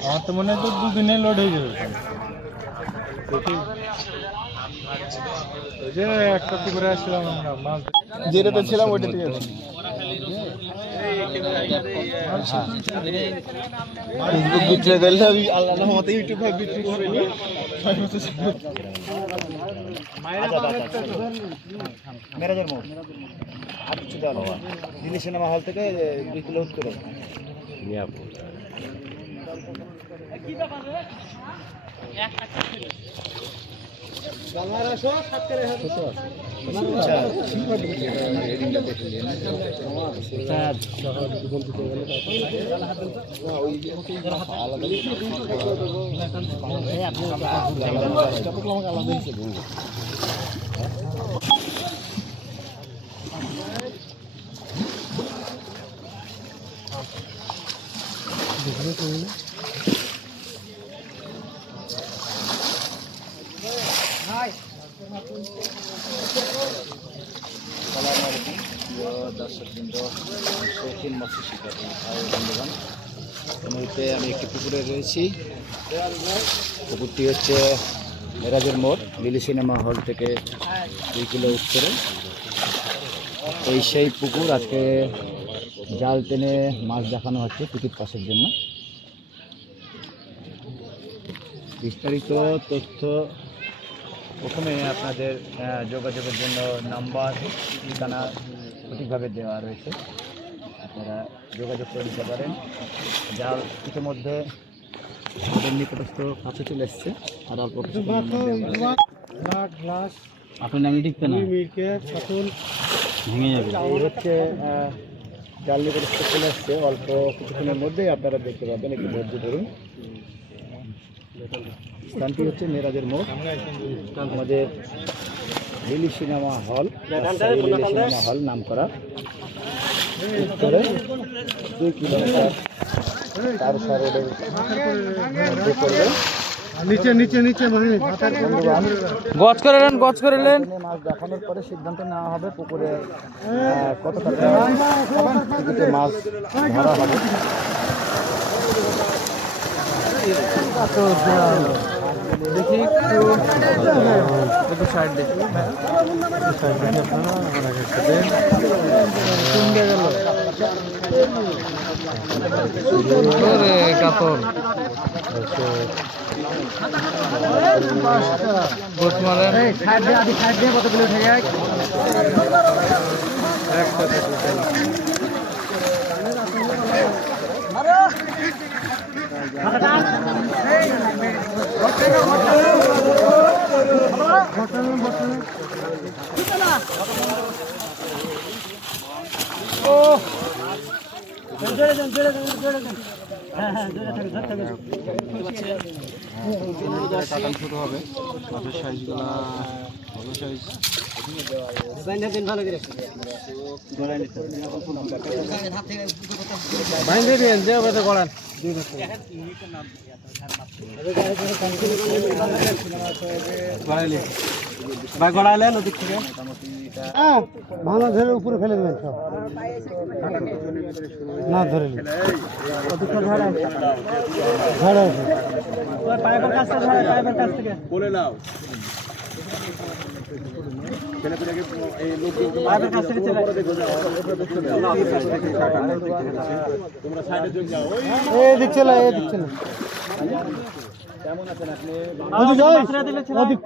আমার তো মনে হয় তো দুদিনে লোড হয়ে যাবে একটা আসছিলাম ছিলাম বিক্রি বিক্রি করে মেরাজের মোড় আর কিছু দেওয়া দিল্লি সিনেমা হল থেকে আলাদা বন্ধুগণ মুহূর্তে আমি একটি পুকুরে রয়েছি পুকুরটি হচ্ছে মেরাজের মোড় লিলি সিনেমা হল থেকে দুই কিলো উত্তরে এই সেই পুকুর আজকে জাল টেনে মাছ দেখানো হচ্ছে টিকিট পাসের জন্য। বিস্তারিত তথ্য প্রথমে আপনাদের যোগাযোগের জন্য নাম্বার ঠিকানা সঠিকভাবে দেওয়া রয়েছে। আপনারা যোগাযোগ করে নিতে পারেন। জাল ইতিমধ্যে আমাদের নিকটস্থ কাছে চলে এসছে। আর অল্প আপনার নামে লিখতে না? ভেঙে যাবে। হচ্ছে জাল নিকটস্থ চলে এসছে অল্প কিছুক্ষণের মধ্যেই আপনারা দেখতে পাবেন একটু ধৈর্য ধরুন। স্থানটি হচ্ছে মেরাজের মোড়। আমাদের Lily cinema hall Lily cinema hall নাম করা দুই কিলোমিটার তারসা রোডের করলে নিচে নিচে নিচে মানে গজ করে নেন গজ করে নেন। মাছ দেখানোর পরে সিদ্ধান্ত নেওয়া হবে পুকুরে কত টাকা মাছ ধরা হবে। দেখি একটু একটু সাইড দেখি। দেখি গেল দিয়ে কতগুলো ছোট হবে মাছের সাইজগুলা বেতে ভালো ধরে উপরে ফেলে দেবেন সব না ধরে ধরে ধরে পাইপের কাছ থেকে ধরে পাইপের কাছ থেকে বলে নাও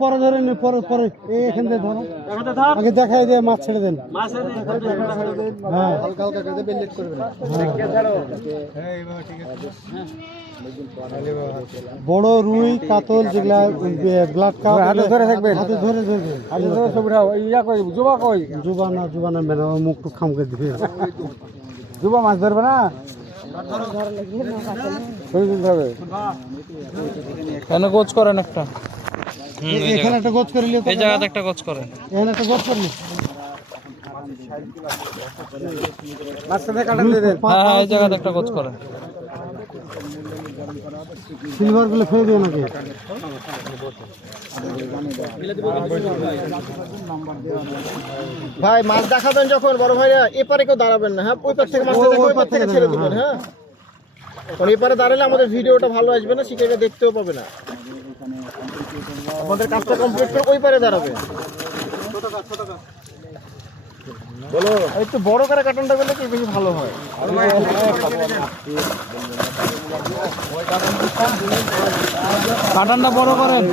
পরে ধরে পরে পরে এখান থেকে ধরো আগে দেখাই দিয়ে মাছ ছেড়ে দেন হ্যাঁ হালকা হালকা করে করবেন বড় রুই কাতল যেগুলা ব্লাড কাপ হাতে ধরে থাকবেন হাতে ধরে ধরবেন হাতে ধরে সব ইয়া কই জুবা কই? জুবা না জুবা না মেনা মুখ টুক খামকে দিবে। জুবা মাছ ধরবে না? কেন গোছ করেন একটা। এখানে একটা গোছ করে এই জায়গাতে একটা গোছ করেন। এখানে একটা গোছ করলি কাটান দিয়ে দেন। হ্যাঁ হ্যাঁ এই জায়গাতে একটা গোছ করেন। সিলভারগুলো ফেলে দিও নাকি? ভাই মাছ দেখাবেন যখন বড় ভাইরা এপারে কেউ দাঁড়াবেন না হ্যাঁ? ওই পার থেকে মাছ ওই পার থেকে ছেড়ে দিবেন হ্যাঁ। কারণ এপারে দাঁড়ালে আমাদের ভিডিওটা ভালো আসবে না শিকারিটা দেখতেও পাবে না। আমাদের কাজটা কমপ্লিট করে ওই পারে দাঁড়াবে। বলো। একটু বড় করে কাটনটা করলে কি বেশি ভালো হয়? কাটানটা বড় করেন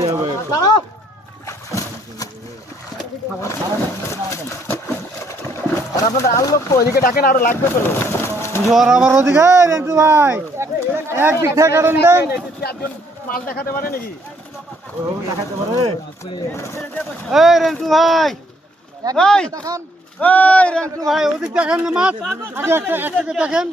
আর আপনাদের আর লোক ওইদিকে ডাকেন আরও লাগবে তো। জ্বর আবার ওদিকে রেন্টু ভাই। একদিক থেকে কাটন দেন। মাছ দেখাতে পারে নাকি? এই রেন্টু ভাই। এই। এই রেন্টু ভাই ওদিক দেখেন না মাছ? আগে একটা একটাকে দেখেন।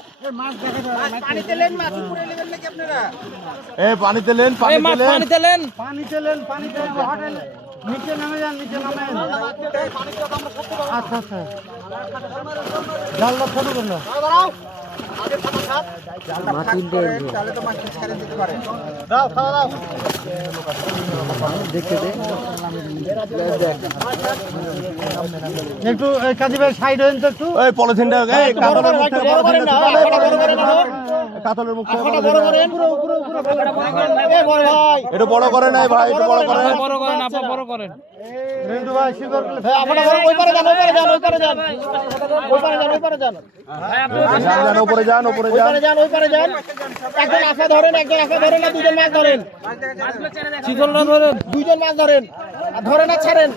এ পানিতে লেন পানি মাছ পানিতে লেন। পানিতে লেন পানিতে হোটেল। নিচে নামে যান নিচে নামে আচ্ছা আচ্ছা। জালটা ছোট করল দাও একটু কাজী ভাই সাইড তো একটু ওই পলিথিনটা কাতলের মুখ এটা বড় করে নাই ভাই এটা বড় করে বড় করেন আপা বড় করেন রেন্টু ভাই শিকর করলে আপনারা ওই পারে যান ওই পারে যান ওই পারে যান ওই পারে যান ওই পারে যান যান যান উপরে যান। উপরে যান যান ওই পারে যান। একজন আফা ধরেন একজন আফা ধরেন না দুজন মাছ ধরেন। চিতলটা ধরেন? দুইজন মাছ ধরেন। আর ধরেন না ছাড়েন।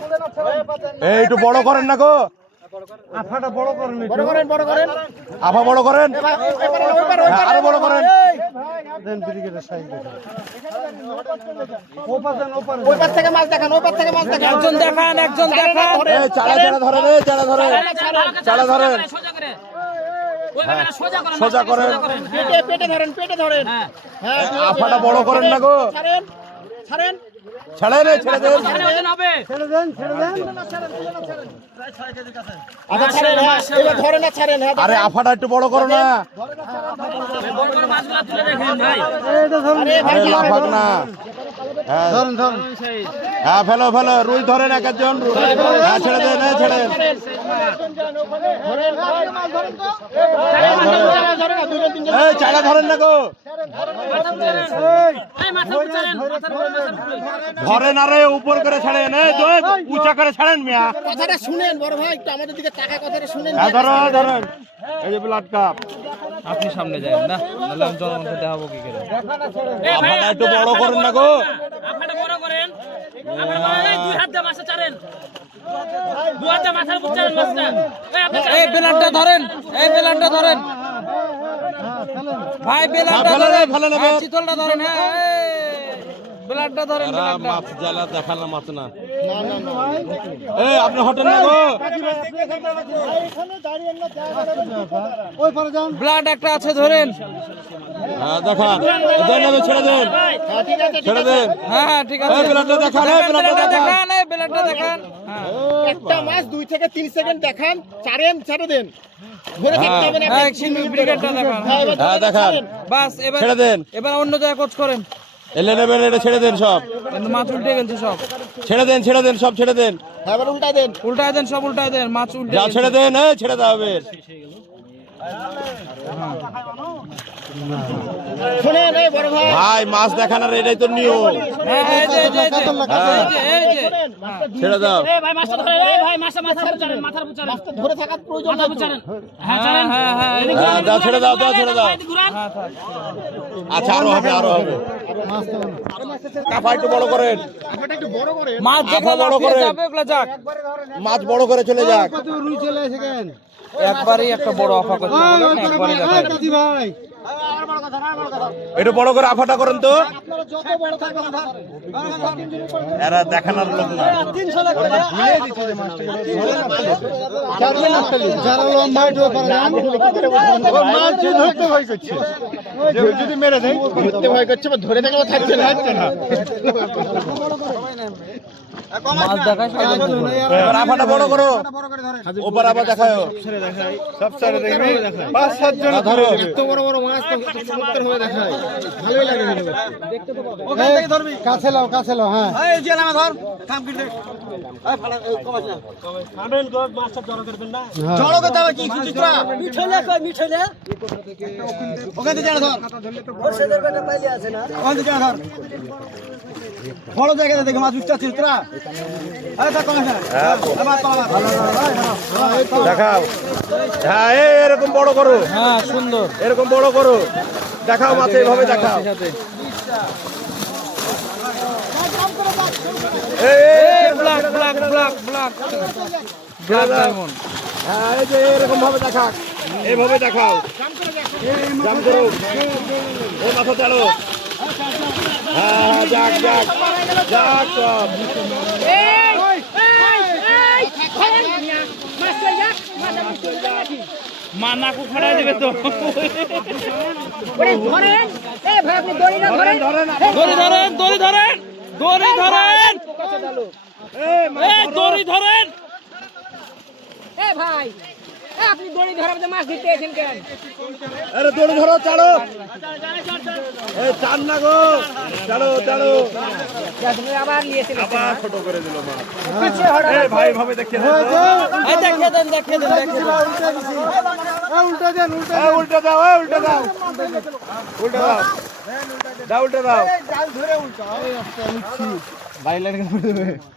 এই একটু বড় করেন না গো। আফাটা বড় করেন বড় করেন বড় করেন। আফা বড় করেন। আরও বড় করেন। দেন ব্রিগেডের সাইড দেখেন। ওপার ওপার ওই পার থেকে মাছ দেখান ওই থেকে মাছ দেখান। একজন দেখান একজন দেখান। এই চালা চালা ধরেন এই চালা ধরেন। চালা ধরেন সোজা করেন পেটে পেটে ধরেন পেটে ধরেন। হ্যাঁ। আফাটা বড় করেন না গো। ছাড়েন ছাড়েন। ছেড়ে দেন ছেড়ে দেন ছেড়ে দেন আচ্ছা ছাড়েন হ্যাঁ এবার ধরেন না ছাড়েন হ্যাঁ আরে আফাটা একটু বড় করো না এইটা লাফাক না হ্যাঁ ধরুন ধরুন হ্যাঁ ফেলো ফেলো রুই ধরেন এক একজন হ্যাঁ ছেড়ে দেন এই ছেড়ে দেন এই চালা ধরেন না গো ধরেন আরে উপর করে ছাড়েন। উঁচা করে ছাড়েন মিয়া। কথাটা শুনেন বড় ভাই একটু আমাদের দিকে টাকা কথাটা শুনেন। হ্যাঁ ধরো ধরেন। এই যে ব্লাড কাপ আপনি সামনে যান না? নাহলে আমি জনগণকে দেখাবো কি করে। আপনারা একটু বড় করেন না গো। আপনারা বড় করেন। আপনারা বড় দুই হাত দিয়ে মাছটা ছাড়েন। দুই হাত দিয়ে মাথার উপর ছাড়েন মাছটা এই বেলানটা ধরেন এই বেলানটা ধরেন। ভাই বেলা ফেলে ধরেন। নেবে, ধরে নেবে। হ্যাঁ, ধরেন বেলানটা ধরেন বেলানটা এই আপনি হটেন না গো? ওই পারে যান। ব্লাড একটা আছে ধরেন। হ্যাঁ দেখান। দেন ছেড়ে দেন। ছেড়ে দেন। হ্যাঁ হ্যাঁ ঠিক আছে। এই ব্লাডটা দেখান এই ব্লাডটা দেখান। দেখান দেখান। হ্যাঁ। একটা মাছ দুই থেকে তিন সেকেন্ড দেখান ছাড়েন ছেড়ে দেন। ধরে থাকতে হবে না। হ্যাঁ দেখান। বাস এবার ছেড়ে দেন। এবার অন্য জায়গায় কোচ করেন। এলে নেবেন এটা ছেড়ে দেন সব। কিন্তু মাছ উল্টে গেছে সব। ছেড়ে দেন ছেড়ে দেন সব ছেড়ে দেন। হ্যাঁ এবার উল্টা দেন। উল্টায় দেন সব উল্টায় দেন মাছ উল্টে যা ছেড়ে দেন হ্যাঁ ছেড়ে দাও বড় ভাই। ভাই মাছ দেখানোর এটাই তো নিয়ম। হ্যাঁ এই এই এই এই এই ছেড়ে দাও। এই ভাই মাছটা ধরে এই ভাই মাছটা মাথার উপর মাথার উপর ছাড়েন ধরে থাকার প্রয়োজন মাথার উপর হ্যাঁ হ্যাঁ হ্যাঁ হ্যাঁ এই যে, হ্যাঁ দাও ছেড়ে দাও দাও ছেড়ে দাও। আচ্ছা আরও হবে আরও হবে। একটু বড় করেন। মাছ বড় করে। মাছ বড় করে চলে যাক। রুই চলে এসে একবারই একটা বড় অফা করতে একবারই দেখাবেন এই কাজী ভাই। একটু বড় করে আফাটা করেন তো। এরা দেখানোর লোক না। যারা ধরতে ভয় করছে। যদি মেরে দেয়। ধরতে ভয় করছে বা ধরে থাকলে থাকছে না। মাছ দেখায় এবার আফাটা বড় করো। ওপর আবার দেখাও সব ছেড়ে দেখবি পাঁচ সাত জন ধরো। এত বড় বড় মাছ তো চমৎকার ভাবে দেখায়। ভালোই লাগে দেখতে ওখান থেকে ধরবি। কাছে লাও কাছে লাও হ্যাঁ। এই যে নামা ধর। হ্যাঁ। জড়ো কথা কি? ওখান থেকে ধর। ওর বেটা পাইলে আছে না? ওখান থেকে ধর। বড় জায়গাতে দেখে মাছ উঠতে চিত্রা। দেখাও। হ্যাঁ এরকম বড় করো। হ্যাঁ সুন্দর। এরকম বড় করো। দেখাও মাছে এইভাবে দেখাও। হ্যাঁ এরকম ভাবে দেখা এইভাবে দেখাও। জাম করো। ও মাথা চালো। হ্যাঁ যাক যাক। যাক সব মা নাকু ফাড়াই দেবে তো ধরেন ধরেন দড়ি ধরেন। দড়ি ধরেন দড়ি ধরেন দড়ি ধরেন। এ ভাই। আপনি দড়ি ধরার মাছ দিতে এসেন কেন? আরে দড়ি ধরো চালো এই চান না গো। চালো চালো তুমি আবার নিয়েছেন আবার ছোট করে দিল মা এই ভাই ভাবে দেখিয়ে দেন এই দেখিয়ে দেন দেখিয়ে দেন দেখিয়ে দেন। উল্টা দেন উল্টা উল্টা দাও উল্টা দাও। উল্টা দাও। দাও উল্টা দাও। চলো আবার তো সামনে চলো ওই যে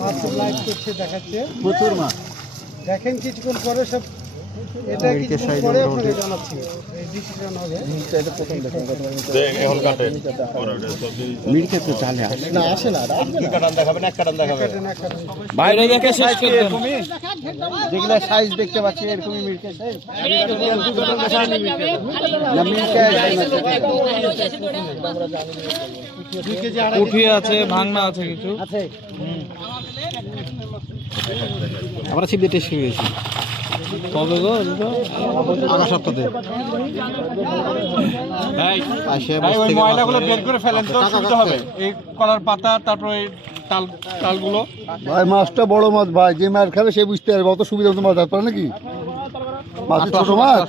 মাছ লাইভ করছে দেখাচ্ছে প্রচুর মাছ। দেখেন কিছুক্ষণ পরে সব এটা কিছুক্ষণ পরে আপনাকে জানাচ্ছি। এই ডিসিশন হবে। না আসে না কি কাটান দেখাবেন এক কাটান দেখাবেন। বাইরে দেখে শেষ করবেন যেগুলো সাইজ দেখতে পাচ্ছি এরকমই পুঁটি আছে ভাঙনা আছে কিছু। আছে। আমরা ছিপ দিয়ে টেস্ট করেছি কবে গো? আগা সপ্তাহে ওই ময়লাগুলো বের করে ফেলেন তো শুনতে হবে। এই কলার পাতা তারপর এই তাল তালগুলো। ভাই মাছটা বড় মাছ ভাই যে মাছ খাবে সে বুঝতে পারবে। অত সুবিধা মতো মাছ ধরতে পারে নাকি? মাছ ছোট মাছ?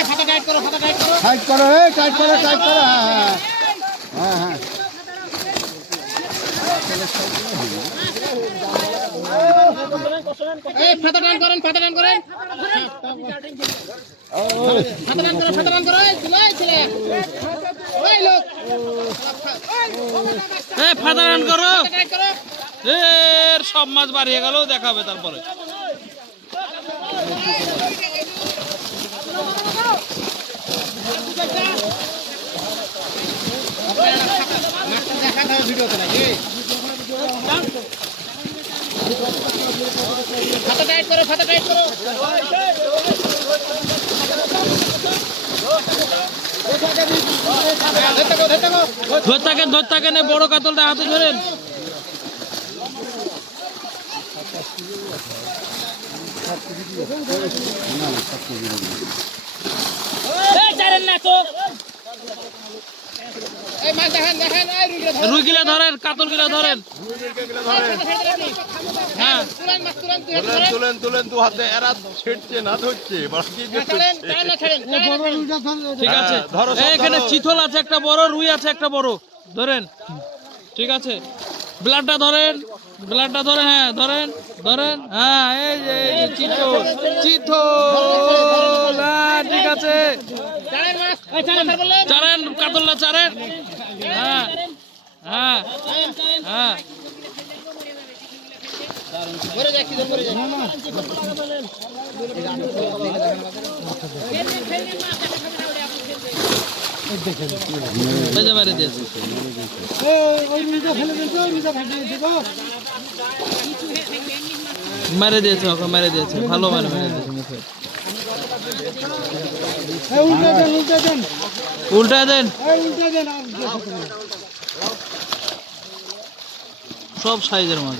টাইট করো টাইট করো। টাইট করো হ্যাঁ হ্যাঁ হ্যাঁ। এই ফাতা টান করেন ফাতা টান করেন। ফাতা টান করো ফাতা টান করো এই ছেলে এই ছেলে ওই লোক। এ ফাদা রান করো। ফাতা টাইট করো। এর সব মাছ বাড়িয়ে গেল দেখাবে তারপরে দেখা ভিডিওতে নাকি ফাতা টাইট করো ফাতা টাইট করো বড় কাতলটা হাতে ধরেন এই, ছাড়েন না তো রুই গিলা ধরেন। কাতল গিলা ধরেন। হ্যাঁ। তুলেন তুলেন তুলেন দু হাতে এরা ছিটছে না ধরছে ঠিক আছে। হ্যাঁ, ধরো এখানে। চিতল আছে একটা বড় রুই আছে একটা বড়। ধরেন। ঠিক আছে। ব্লাডটা ধরেন। ব্লাডটা ধরেন হ্যাঁ ধরেন ধরেন হ্যাঁ এই যে চিতল চিতল হ্যাঁ ঠিক আছে। চারেন, কাতলটা চারেন। হ্যাঁ হ্যাঁ হ্যাঁ। যে মেরে দিয়েছে ওকে, মেরে দিয়েছে। ভালো মেরে মেরে দিয়েছে মুখে উল্টা দেন। সব সাইজের মাছ